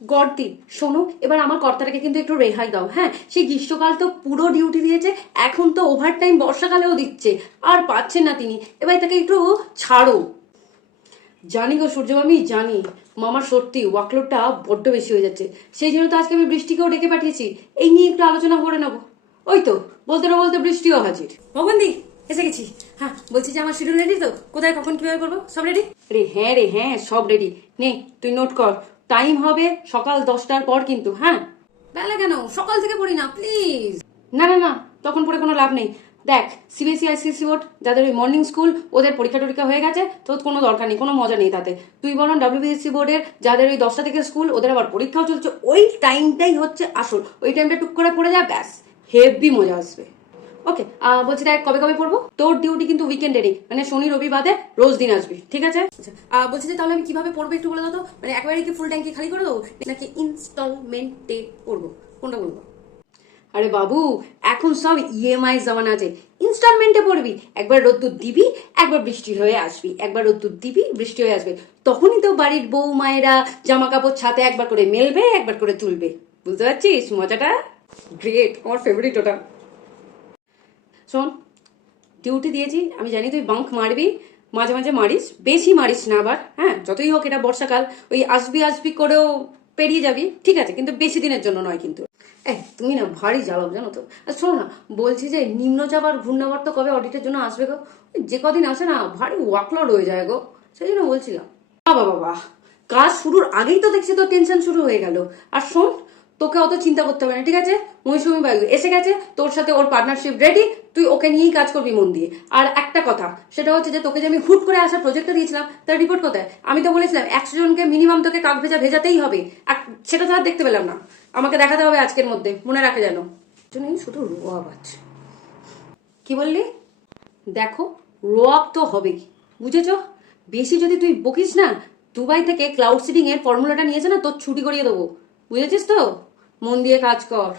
গর্দি শোনো, এবার আমার কর্তাটাকে কিন্তু একটু রেহাই দাও। হ্যাঁ, সেই গ্রীষ্মকাল তো পুরো ডিউটি দিয়েছে, এখন তো ওভার টাইম বর্ষাকালেও দিচ্ছে, আর পাচ্ছেন না তিনি। এবার তাকে একটু ছাড়ো। জানি গো সূর্যমামি, জানি মামার সত্যি ওয়ার্কলোডটা বড্ড বেশি হয়ে যাচ্ছে। সেই জন্য তো আজকে আমি বৃষ্টিকেও ডেকে পাঠিয়েছি, এই নিয়ে একটু আলোচনা করে নেবো। ওই তো বলতে না বলতে বৃষ্টিও হাজির। ভগবন্দি, এসে গেছি। হ্যাঁ, বলছি যে আমার শিডিউল রেডি তো? কোথায় কখন কিভাবে করবো সব রেডি? রে হ্যাঁ, সব রেডি। নে তুই নোট কর, টাইম হবে সকাল 10টার পর কিন্তু। হ্যাঁ, বেলা কেন, সকাল থেকে পড়ি না প্লিজ। না না না, তখন পড়ে কোনো লাভ নেই। দেখ, সিবিএসসি আইসিএসসি বোর্ড যাদের ওই মর্নিং স্কুল, ওদের পরীক্ষা টরীক্ষা হয়ে গেছে, তো কোনো দরকার নেই, কোনো মজা নেই তাতে। তুই বরং ডাব্লিউবিএসসি বোর্ডের যাদের ওই 10টা থেকে স্কুল, ওদের আবার পরীক্ষাও চলছে, ওই টাইমটাই হচ্ছে আসল। ওই টাইমটা টুক করে পড়ে যা, ব্যাস হেভি মজা আসবে। ওকে, বলছি দেখ কবে কবে পড়বো। তোর ডিউটি কিন্তু উইকেন্ডেরই, মানে শনি রবি বাদে রোজ দিন আসবি, ঠিক আছে? আচ্ছা, বলছি যে তাহলে আমি কিভাবে পড়বো একটু বলে দাও তো। মানে একেবারে কি ফুল ট্যাঙ্কি খালি করে দেবো, নাকি ইনস্টলমেন্টে পড়বো, কোনটা বলবো? আরে বাবু, এখন সব ইএমআই জমানা আছে, ইনস্টলমেন্টে পড়বি। একবার রোদ্দুর দিবি, একবার বৃষ্টি হয়ে আসবি, একবার রোদ্দুর দিবি, বৃষ্টি হয়ে আসবে। তখনই তো বাড়ির বউ মায়েরা জামা কাপড় ছাতে একবার করে মেলবে, একবার করে তুলবে। বুঝতে পারছিস মজাটা? গ্রেট, আমার ফেভারিট ওটা। শোন, ডিউটি দিয়েছি, আমি জানি তুই বাঙ্ক মারবি, মাঝে মাঝে মারিস, বেশি মারিস না আবার। হ্যাঁ, যতই হোক এটা বর্ষাকাল, ওই আসবি আসবি করেও পেরিয়ে যাবি, ঠিক আছে, কিন্তু বেশি দিনের জন্য নয় কিন্তু। তুমি না ভারী জ্বালাও জানো তো। আর শোনো না, বলছি যে নিম্নচাপ আর ঘূর্ণাবর্ত তো কবে অডিটের জন্য আসবে গো? যে কদিন আসে না ভারী ওয়ার্কলোড হয়ে যায় গো, সেই জন্য বলছিলাম। বাবা বাবা, কাজ শুরুর আগেই তো দেখছি তো টেনশন শুরু হয়ে গেল। আর শোন, তোকে অত চিন্তা করতে হবে না, ঠিক আছে? মৌসুমী বায়ু এসে গেছে, তোর সাথে ওর পার্টনারশিপ রেডি, তুই ওকে নিয়েই কাজ করবি মন দিয়ে। আর একটা কথা, সেটা হচ্ছে যে তোকে যে আমি হুট করে আসার প্রজেক্টটা দিয়েছিলাম, তার রিপোর্ট কোথায়? আমি তো বলেছিলাম 100 জনকে মিনিমাম তোকে কাক ভেজা ভেজাতেই হবে, আর সেটা তো আর দেখতে পেলাম না। আমাকে দেখাতে হবে আজকের মধ্যে, মনে রাখে যেন। শুধু রো আওয়াজ। কি বললি? দেখো, রো আপ তো হবেই, বুঝেছ? বেশি যদি তুই বকিস না, দুবাই থেকে ক্লাউড সিডিং এর ফর্মুলাটা নিয়েছে না, তোর ছুটি করিয়ে দেবো। বুঝেছিস তো? মন দিয়ে কাজ কর।